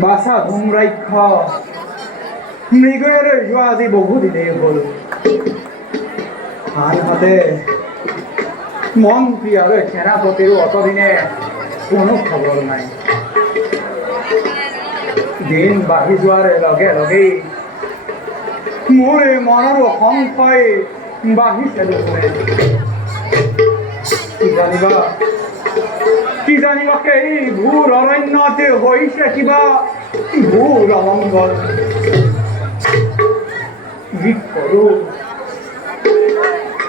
বাছা ধুমৰাক্ষ মৃগলৈ যোৱা আজি বহুদিনেই হ'ল। আনহাতে মন্ত্ৰী আৰু সেনাপতিৰো অতদিনে কোনো খবৰ নাই। দিন বাঢ়ি যোৱাৰ লগে লগেই মোৰ এই মনৰো সংশয় বাঢ়িছে দেখোন। কি জানিবা সেই ভূৰ অৰণ্যতে হৈছে কিবা ভূৰ অমংগল।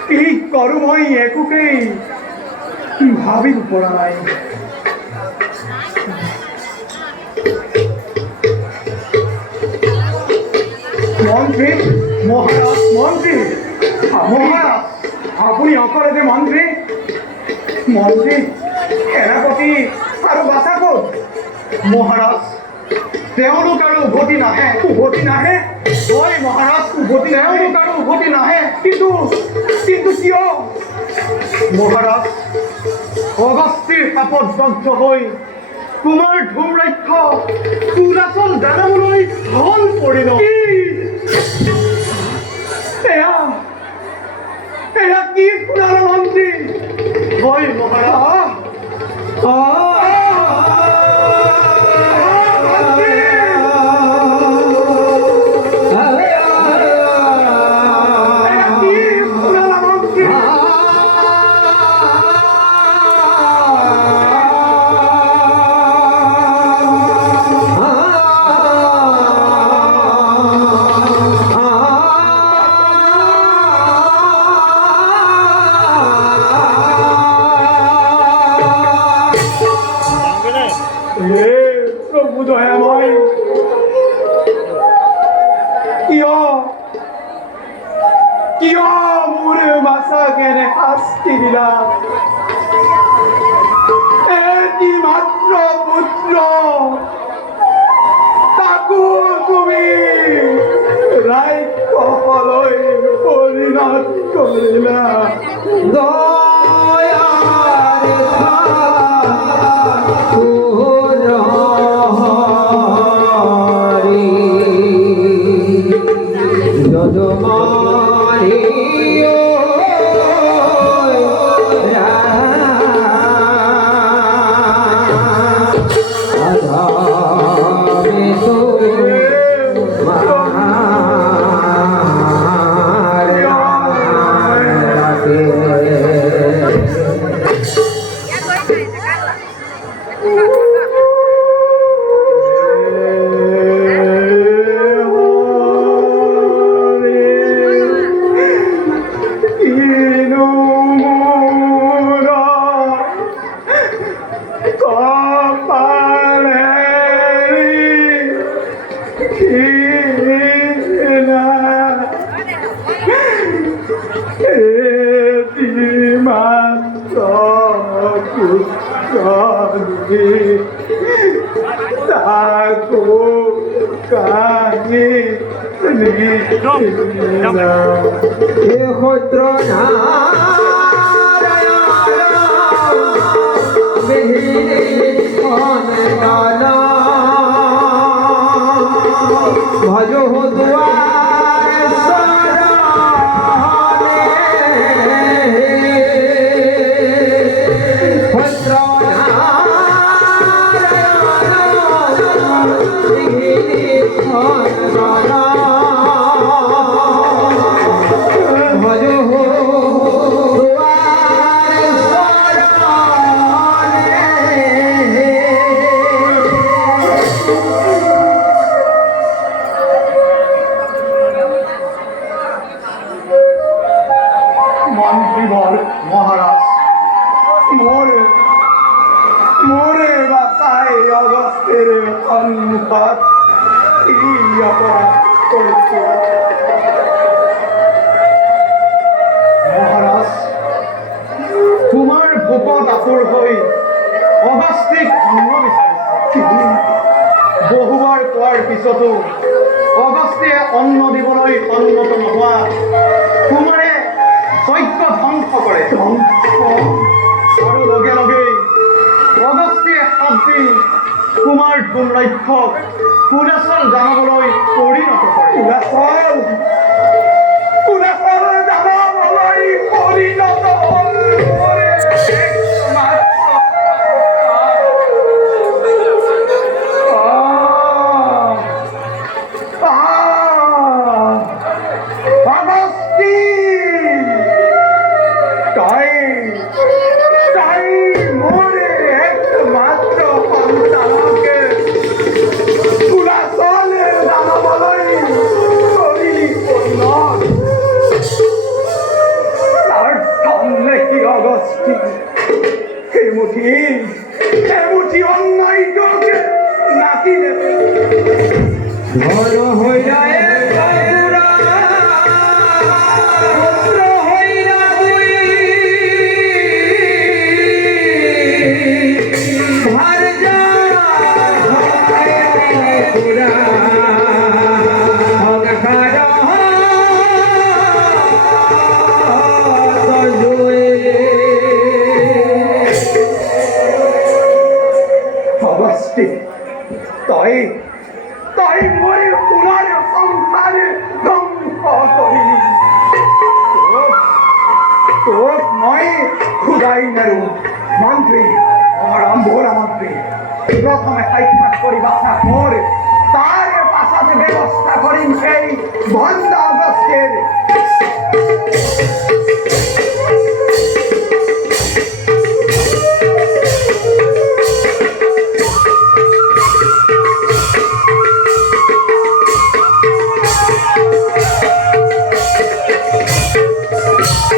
কি কৰো মই একোকেই ভাবিব পৰা নাই। মন্ত্ৰী মহাৰাজ, মন্ত্ৰী মহাৰাজ, আপুনি অকলে যে মন্ত্ৰী? মন্ত্ৰী সেনাপতি আৰু বাছা ক'ত? মহাৰাজ, তেওঁলোক আৰু উভতি নাহে। উভতি নাহে? হয় মহাৰাজ, উভতি নাহে? তেওঁলোক আৰু উভতি নাহে। কিন্তু কিয়? মহাৰাজ, অগস্তিৰ শাপত বদ্ধ হৈ তোমাৰ ধূম্ৰাক্ষ চূড়াচল দানৱলৈ হ'ল পৰিণত। এয়া কি শুনালে মন্ত্ৰী? হয় মহাৰাজ। প্ৰভু দয়াময়, কিয় মোৰ বাছাক এনে শাস্তি দিলা? এটি মাত্ৰ পুত্ৰ, তাকো তুমি ৰাক্ষসলৈ পৰিণত কৰিলা। মহারাজ, তোমাৰ ভোকত আতুৰ হৈ অগস্তিক অন্ন বিচাৰিছে। বহুবাৰ কোৱাৰ পিছতো অগস্তিয়ে অন্ন দিবলৈ সন্মত নোহোৱা তোমাৰে যজ্ঞ ধ্বংস কৰে। আৰু লগে লগেই অগস্তিয়ে শাপ দি তোমাৰ গুণৰক্ষক কুলাচল দানৱলৈ পৰিণত কৰে। কুলাচল দানৱলৈ পৰিণত হ'ল মোৰে একমাত্ৰ অগস্তি, তাই মোরে একমাত্র সন্তানকে কুলাচলের দানৱলৈ কৰিলি পৰিণত। তাৰ ঠনলে কি অগস্তি, এমুঠি অন্যায়টোকে নাতিলে ঘন হইরা অগস্তি, তই মই পুনৰ সংসাৰ ধ্বংস কৰিলি। তোক মই খুদাই নেৰো মন্ত্ৰী, অৰম্ভৰা মন্ত্ৰী। প্ৰথমে সাক্ষাৎ কৰিবা মোৰ, তাৰ পাছত ব্যৱস্থা কৰিম সেই ভণ্ড অগস্তিৰ